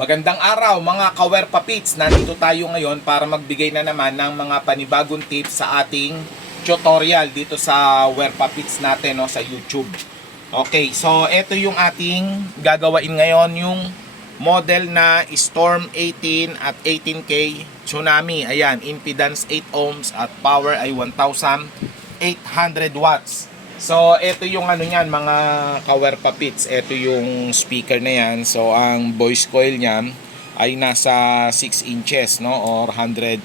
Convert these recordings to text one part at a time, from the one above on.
Magandang araw mga ka-Werpa Pits. Nandito tayo ngayon para magbigay na naman ng mga panibagong tips sa ating tutorial dito sa Werpa Pits natin, no, sa YouTube. Okay, so ito yung ating gagawain ngayon, yung model na Storm 18 at 18K Tsunami. Ayan, impedance 8 ohms at power ay 1,800 watts. So, ito yung ano niyan, mga ka-Werpa Pits. Ito yung speaker na yan. So, ang voice coil niyan ay nasa 6 inches, no, or 150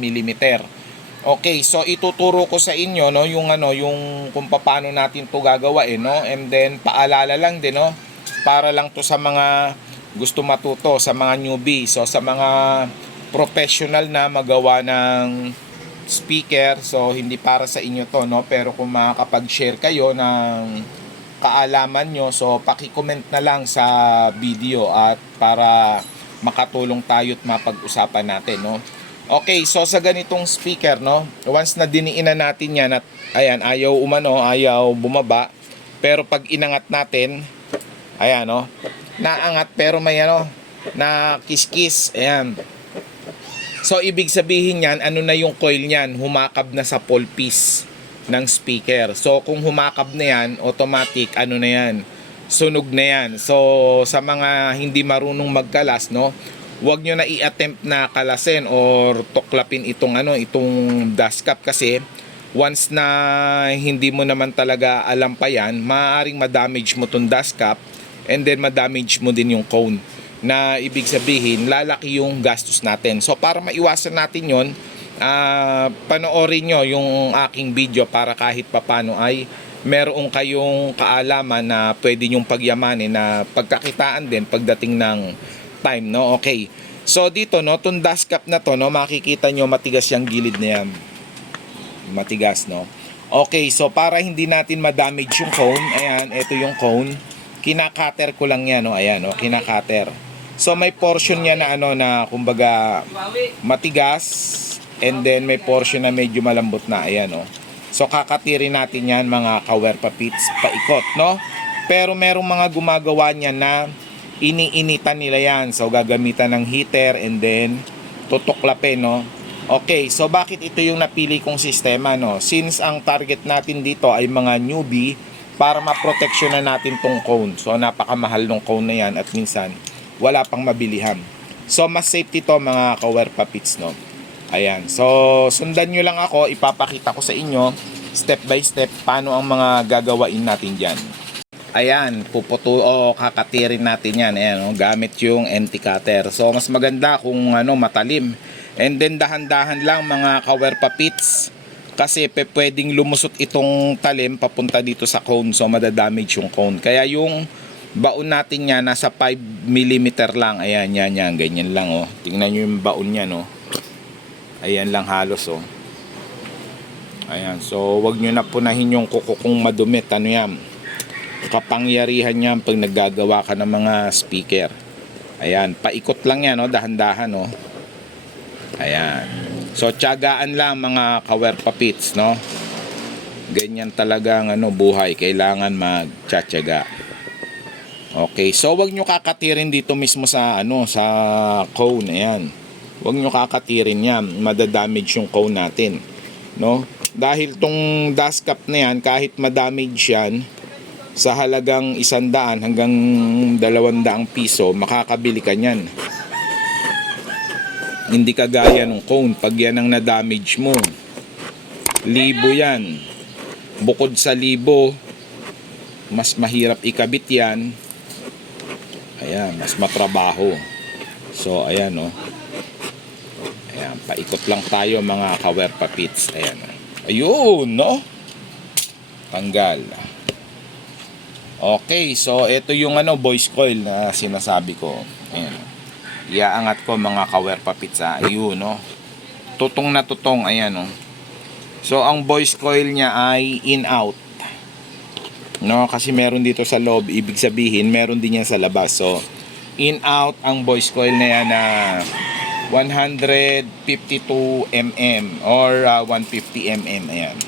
mm. Okay, so ituturo ko sa inyo, no, yung ano, yung kung paano natin 'to gagawin, no. And then paalala lang din, no, para lang 'to sa mga gusto matuto, sa mga newbie. So, sa mga professional na magawa ng speaker, so hindi para sa inyo to, no, pero kung makakapag-share kayo ng kaalaman nyo, so paki-comment na lang sa video at para makatulong tayo at mapag-usapan natin, no. Okay, so sa ganitong speaker, no, once na diniinan natin yan at ayan, ayaw umano, ayaw bumaba, pero pag inangat natin, ayan, no, naangat pero may ano, na kiss-kiss, ayan. So, ibig sabihin yan, ano na yung coil niyan? Humakab na sa pole piece ng speaker. So, kung humakab na yan, automatic, ano na yan? Sunog na yan. So, sa mga hindi marunong magkalas, no, huwag nyo na i-attempt na kalasin or tuklapin itong, ano, itong dust cap kasi once na hindi mo naman talaga alam pa yan, maaaring ma-damage mo itong dust cap and then ma-damage mo din yung cone, na ibig sabihin lalaki yung gastos natin. So para maiwasan natin yon, panoorin nyo yung aking video para kahit papano ay meron kayong kaalaman na pwede nyong pagyamanin na pagkakitaan din pagdating ng time, no. Okay, so dito, no, itong dust cap na to, no, makikita nyo matigas yung gilid na yan, matigas, no. Okay, so para hindi natin ma-damage yung cone, ayan, ito yung cone, kinakater ko lang yan, no, ayan, no, kinakater. So may portion niya na ano, na kumbaga matigas, and then may portion na medyo malambot na, ayan, no. So kakatirin natin yan mga ka-Werpa Pits, paikot, no. Pero merong mga gumagawa niya na iniinitan nila yan. So gagamitan ng heater and then tutuklapin, no. Okay, so bakit ito yung napili kong sistema, no? Since ang target natin dito ay mga newbie, para maproteksyonan natin tong cone. So napakamahal ng cone na yan at minsan wala pang mabilihan. So mas safety to mga ka-Werpa Pits, no. Ayan, so sundan nyo lang ako, ipapakita ko sa inyo step by step paano ang mga gagawain natin dyan. Ayan, kakatirin natin yan, ayan, no, gamit yung NT cutter. So mas maganda kung ano, matalim. And then dahan-dahan lang mga ka-Werpa Pits, kasi pwedeng lumusot itong talim papunta dito sa cone, so madadamage yung cone. Kaya yung baon natin niya nasa 5 mm lang. Ayan, yan, ganyan lang, oh. Tingnan nyo yung baon niya, no. Ayan lang halos, oh. Ayan, so wag nyo na punahin yung kuko kung madumit. Ano yan, kapangyarihan yan pag naggagawa ka ng mga speaker. Ayan, paikot lang yan, oh, dahan-dahan, oh. Ayan, so tiyagaan lang mga ka-Werpa Pits, no. Ganyan talagang ano, buhay, kailangan magtsatsaga. Okay, so wag nyo kakatirin dito mismo sa ano, sa cone, ayan. Wag nyo kakatirin yan, madadamage yung cone natin, no? Dahil tong dust cap na yan, kahit madamage yan, sa halagang 100 hanggang 200 piso, makakabili ka niyan. Hindi kagaya ng cone, pag yan ang na-damage mo, 1,000 yan. Bukod sa 1,000, mas mahirap ikabit yan. Ayan, mas matrabaho. So, ayan, no. Ayan, paikot lang tayo mga ka-Werpa Pits. Ayan. Ayun, no. Tanggal. Okay, so ito yung ano, voice coil na sinasabi ko. Ayan. Iaangat ko mga ka-Werpa Pits. Ayun, no. Tutong na tutong, ayan, no. So, ang voice coil niya ay in-out, no, kasi meron dito sa loob, ibig sabihin meron din yan sa labas. So in out ang voice coil na yan na 152 mm or 150 mm. Ayan,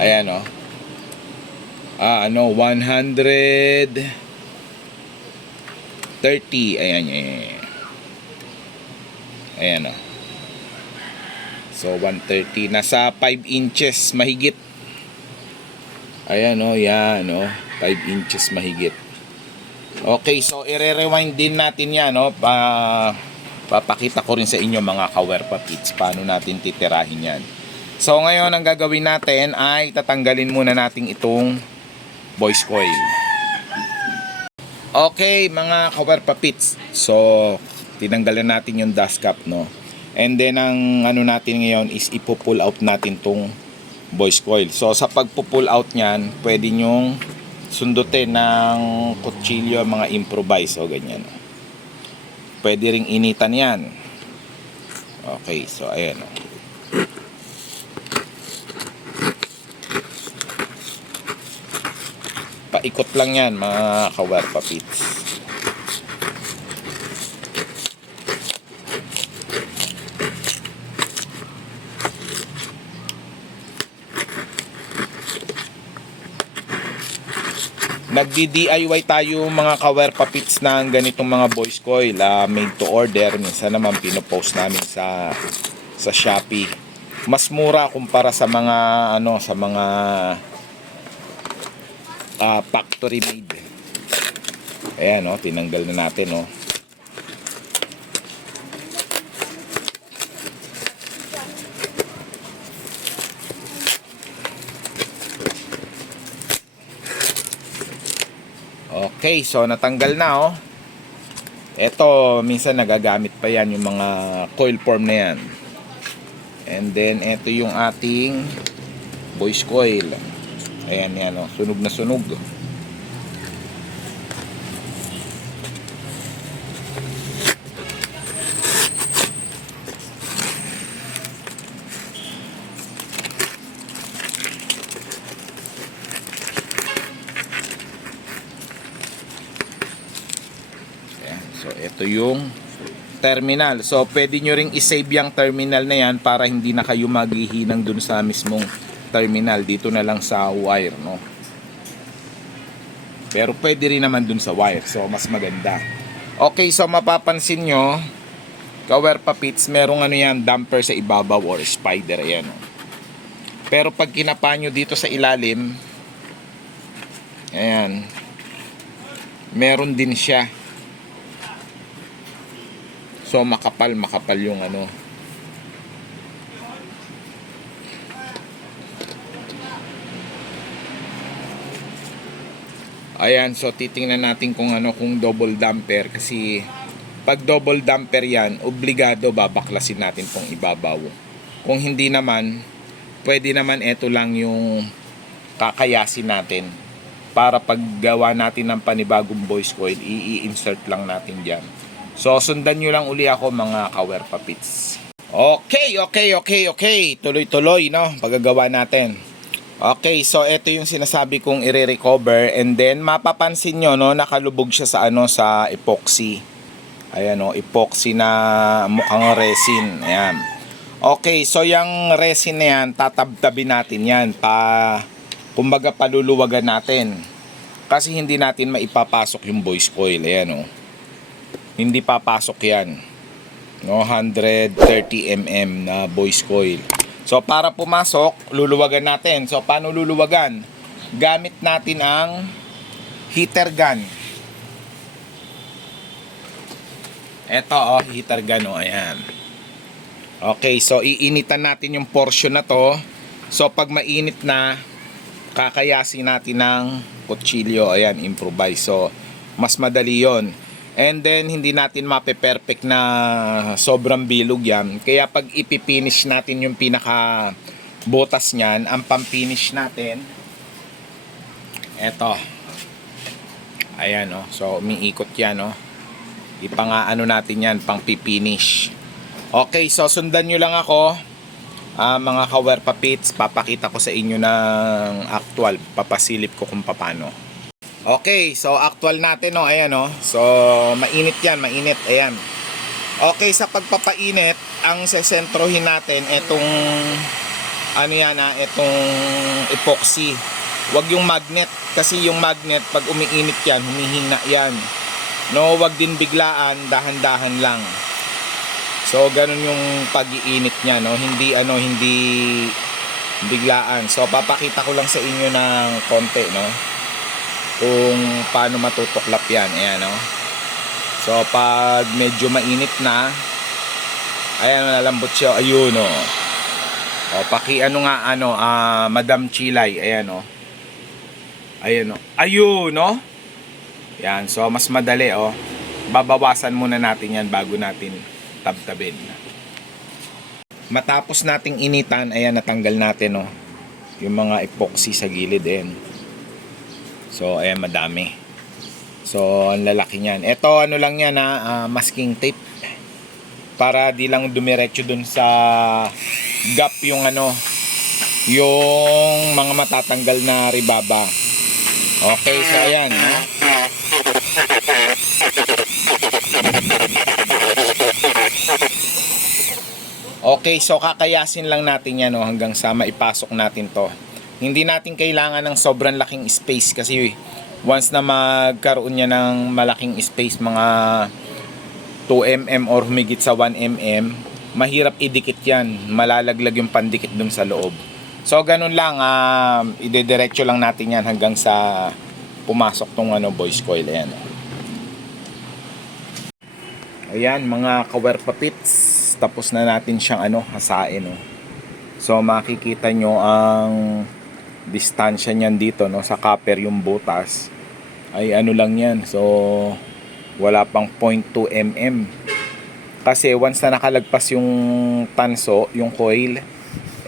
ayan, oh. 130. Ayan, ayan. Ayan, oh. So 130, nasa 5 inches mahigit. Ayan, oh, yan, oh, 5 inches mahigit. Okay, so i-rewind din natin yan, no? Papakita ko rin sa inyo mga kawerpa pits paano natin titirahin yan. So ngayon ang gagawin natin ay tatanggalin muna natin itong voice coil. Okay mga kawerpa pits, so tinanggalan natin yung dust cap, no? And then ang ano natin ngayon is ipo-pull out natin tong voice coil. So sa pagpo-pull out niyan, pwede nyong sundutin ng kutsilyo, mga improvise o ganyan. Pwede ring initan yan. Okay, so ayan. Paikot lang yan mga kawerpa pits. Nagdi-DIY tayo mga kawerpa pits ng ganitong mga voice coil, made to order. Minsan naman pinopost namin sa Shopee. Mas mura kumpara sa mga sa mga factory made. Ayan, no, tinanggal na natin, no. Okay, so natanggal na, oh. Ito, minsan nagagamit pa yan yung mga coil form na yan. And then ito yung ating voice coil. Ayan yan, oh. Sunog na sunog. So ito yung terminal. So pwede nyo ring isave yung terminal na yan para hindi na kayo maghihinang dun sa mismong terminal. Dito na lang sa wire, no. Pero pwede rin naman dun sa wire. So mas maganda. Okay, so mapapansin nyo, kawerpa pits, merong yan, damper sa ibabaw or spider. Ayan, no. Pero pag kinapa nyo dito sa ilalim, ayan, meron din siya. So makapal yung Ayan, so titingnan natin kung kung double damper, kasi pag double damper yan, obligado babaklasin natin tong ibabaw. Kung hindi naman, pwede naman ito lang yung kakayasin natin para paggawa natin ng panibagong voice coil, i-insert lang natin diyan. So sundan nyo lang uli ako mga kawerpa pits. Okay. Tuloy-tuloy, no, paggagawa natin. Okay, so ito yung sinasabi kong i-recover, and then mapapansin nyo, no, nakalubog siya sa sa epoxy. Ayan, no, epoxy na mukhang resin. Ayan. Okay, so yung resin na yan, tatabtabin natin yan, kumbaga paluluwagan natin. Kasi hindi natin maipapasok yung voice coil. Ayan, no. Hindi papasok yan, no, 130 mm na voice coil. So para pumasok, luluwagan natin. So paano luluwagan? Gamit natin ang heater gun. Ito, oh, heater gun, oh, ayan. Okay, so iinitan natin yung portion na to. So pag mainit na, kakayasin natin ng kutsilyo. Ayan, improvise. So mas madali yon. And then hindi natin mape-perfect na sobrang bilog yan. Kaya pag ipipinish natin yung pinaka butas niyan, ang pampinish natin, eto. Ayan, oh. So umiikot yan, oh. Ipangaano natin yan, pang pipinish. Okay, so sundan nyo lang ako, mga kawerpa pits. Papakita ko sa inyo ng actual. Papasilip ko kung paano. Okay, so actual natin, no, ayan, no. So mainit yan, mainit, ayan. Okay, sa pagpapainit, ang sesentrohin natin itong itong epoxy. Wag yung magnet, kasi yung magnet pag umiinit yan, humihina yan. No, wag din biglaan, dahan-dahan lang. So ganun yung pag-iinit niya, no. Hindi biglaan. So papakita ko lang sa inyo ng konti, no, kung paano matutuklap yan. Ayan, no. So pag medyo mainit na, ayan, lalambot siya. Ayun, no. O Madam Chilay, ayan, no. Ayan, no. Ayun, no. Yan, so mas madali, oh. Babawasan muna natin yan bago natin tabtabin. Matapos nating initan, ayan, natanggal natin, oh, yung mga epoxy sa gilid, ayan. So ayan, madami. So ang lalaki niyan. Ito ano lang yan, masking tape, para di lang dumiretso dun sa gap yung yung mga matatanggal na ribaba. Okay, so ayan, no? Okay, so kakayasin lang natin yan, no, hanggang sa maipasok natin to. Hindi natin kailangan ng sobrang laking space, kasi once na magkaroon niya ng malaking space, mga 2mm or humigit sa 1mm, mahirap idikit yan. Malalaglag yung pandikit dun sa loob. So ganun lang, idediretso lang natin yan hanggang sa pumasok tong voice coil. Ayan. Ayan, mga kawerpa pits, tapos na natin siyang hasain, no. So makikita nyo ang distansya niyan dito, no, sa copper, yung butas ay lang yan. So wala pang 0.2 mm, kasi once na nakalagpas yung tanso, yung coil,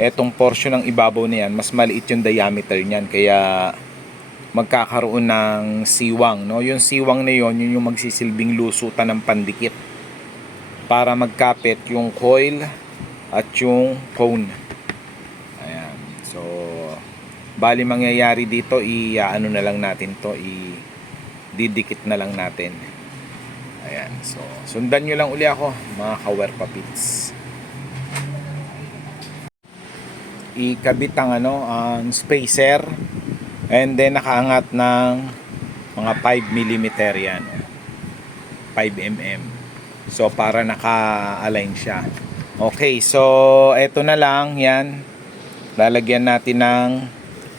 etong portion ng ibabaw na yan, mas maliit yung diameter niyan, kaya magkakaroon ng siwang, no. Yung siwang na yun yung magsisilbing lusutan ng pandikit para magkapit yung coil at yung cone. Ayan. So bali mangyayari dito, na lang natin to, didikit na lang natin. Ayan. So sundan nyo lang uli ako, mga kawerpa pits. Ikabit ang spacer, and then nakaangat ng mga 5mm yan, 5mm. So para naka-align siya. Okay, so eto na lang yan. Lalagyan natin ng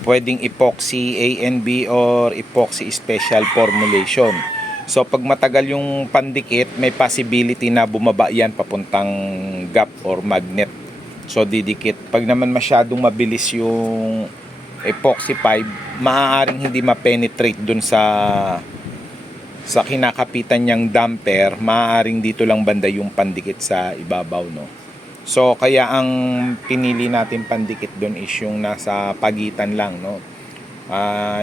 pwedeng epoxy A&B or epoxy special formulation. So pag matagal yung pandikit, may possibility na bumaba yan papuntang gap or magnet. So didikit. Pag naman masyadong mabilis yung epoxy pipe, maaaring hindi ma-penetrate dun sa kinakapitan niyang damper. Maaaring dito lang banda yung pandikit sa ibabaw, no. So kaya ang pinili natin pandikit dun is yung nasa pagitan lang, no.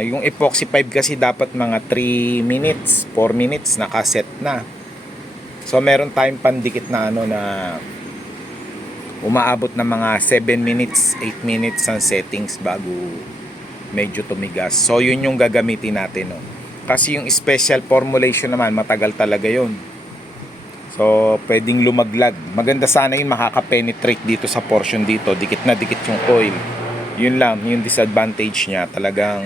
Yung epoxy pipe kasi dapat mga 3 minutes, 4 minutes nakaset na. So meron tayong pandikit na na umaabot na mga 7 minutes, 8 minutes ang settings bago medyo tumigas. So yun yung gagamitin natin, no. Kasi yung special formulation naman, matagal talaga yun. So pwedeng lumaglag. Maganda sana yun, makaka-penetrate dito sa portion dito, dikit na dikit yung coil. Yun lang, yung disadvantage niya, talagang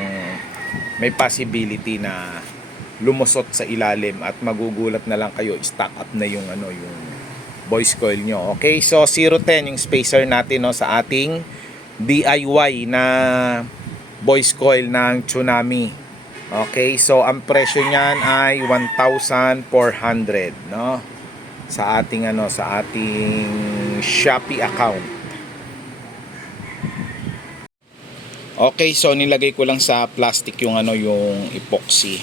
may possibility na lumusot sa ilalim at magugulat na lang kayo, stock up na yung yung voice coil nyo. Okay, so 010 yung spacer natin, no, sa ating DIY na voice coil ng Tsunami. Okay, so ang presyo niyan ay 1,400, no, sa ating sa ating Shopee account. Okay, so nilagay ko lang sa plastic yung yung epoxy.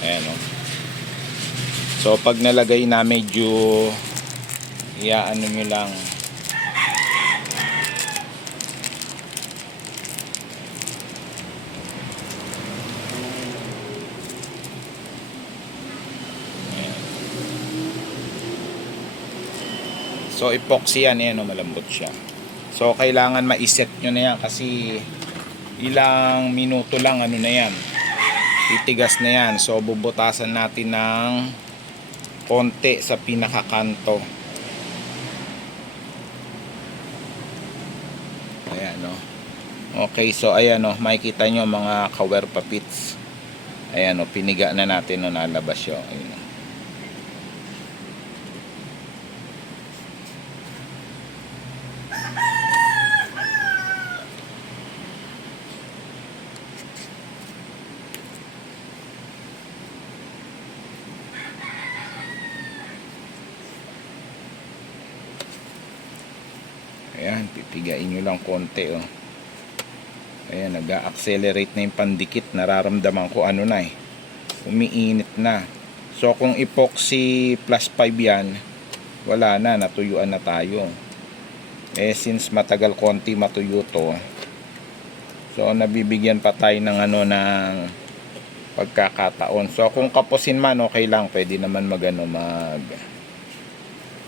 Ayan, no. So pag nalagay na, medyo nyo lang. So epoxy yan, malambot siya. So kailangan ma-set nyo na yan, kasi ilang minuto lang na yan, titigas na yan. So bubutasan natin ng konti sa pinakakanto. Ayan, no. Okay, so ayan, no, makikita nyo mga kawer papits. Ayan, no, piniga na natin, no, nalabas yun. Ayan, no. Ayan, pipigain nyo lang konti, oh. Ayan, nag-accelerate na yung pandikit. Nararamdaman ko ano na, umiinit na. So kung epoxy plus 5 yan, wala na, natuyuan na tayo. Since matagal konti matuyo to, so nabibigyan pa tayo ng ng pagkakataon. So kung kapusin man, okay lang, pwede naman mag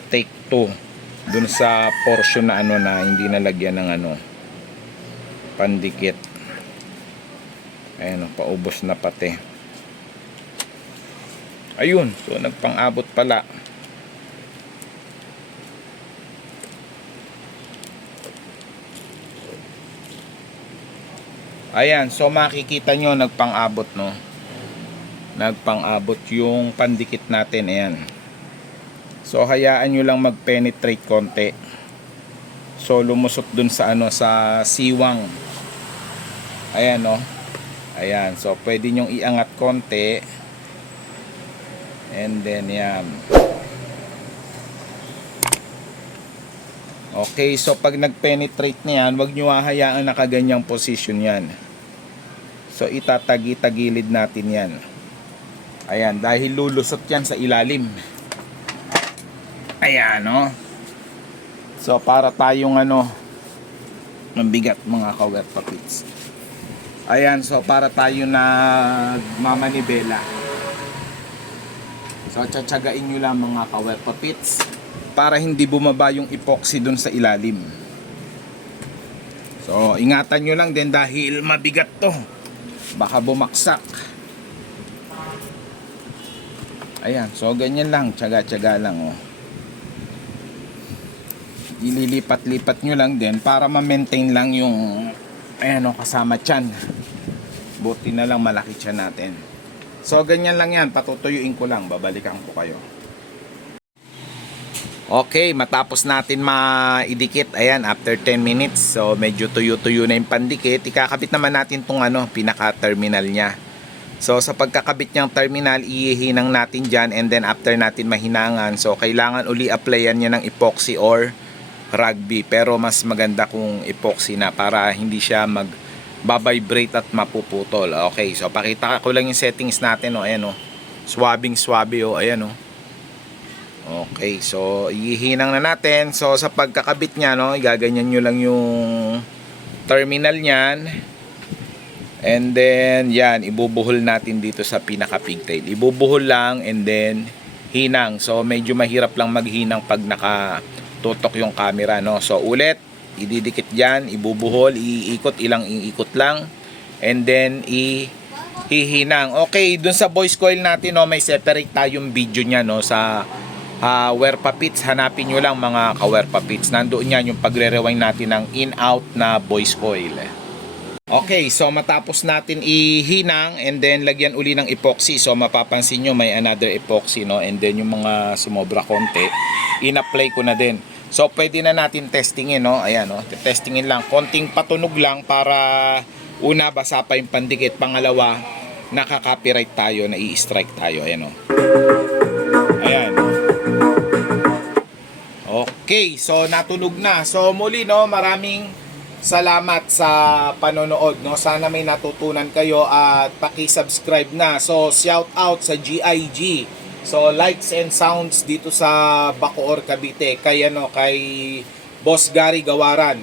take 2 dun sa portion na na hindi nalagyan ng pandikit. Ayan, paubos na pati. Ayun, so nagpang-abot pala. Ayan, so makikita nyo nagpang-abot, no. Nagpang-abot yung pandikit natin. Ayan. So hayaan nyo lang mag-penetrate konti. So lumusot dun sa sa siwang. Ayan, no. Ayan, so pwede nyong iangat konti. And then yan. Okay, so pag nag-penetrate na yan, wag nyo hahayaan na kaganyang position yan. So itatagi-tagilid natin yan. Ayan, dahil lulusot yan sa ilalim. Ayan, no. So para tayong mabigat mga kawer papits. Ayan, so para tayo na mamanibela. So tsatsagain nyo lang mga kawer papits para hindi bumaba yung epoxy dun sa ilalim. So ingatan nyo lang din dahil mabigat to, baka bumaksak. Ayan, so ganyan lang, tsaga-tsaga lang, oh. Ililipat-lipat nyo lang din para ma-maintain lang yung kasama tiyan. Buti na lang malaki tiyan natin. So ganyan lang yan, patutuyuin ko lang, babalikan ko kayo. Okay, matapos natin maidikit, ayan, after 10 minutes, so medyo tuyo-tuyo na yung pandikit. Ikakabit naman natin tong pinaka-terminal nya. So sa pagkakabit niyang terminal, ihihinang natin dyan, and then after natin mahinangan, so kailangan uli applyan niya ng epoxy or rugby, pero mas maganda kung epoxy na para hindi siya mag-vibrate at mapuputol. Okay, so pakita ko lang yung settings natin, ayan, swabbing swabe, ayan, okay, so ihihinang na natin. So sa pagkakabit niya, igaganyan nyo lang yung terminal niyan, and then yan, ibubuhol natin dito sa pinaka pigtail. Ibubuhol lang and then hinang. So medyo mahirap lang maghinang pag tutok yung camera, so ulit, ididikit dyan, ibubuhol, iikot, ilang iikot lang, and then hihinang. Okay, dun sa voice coil natin, may separate tayong video nya, sa wear papits. Hanapin nyo lang mga ka-wear papits, nandoon yan yung pagre-rewind natin ng in-out na voice coil. Okay, so matapos natin ihinang and then lagyan uli ng epoxy. So mapapansin nyo may another epoxy, and then yung mga sumobra konti, in-apply ko na din. So pwede na natin testingin, ayan, testingin lang, konting patunog lang para una, basa pa yung pandikit, pangalawa, nakaka-copyright tayo, na-i-strike tayo, ayan, ayan. Okay, so natunog na. So muli, maraming salamat sa panonood, sana may natutunan kayo at paki-subscribe na. So shout out sa GIG. So lights and sounds dito sa Bacoor, Cavite, kay kay Boss Gary Gawaran.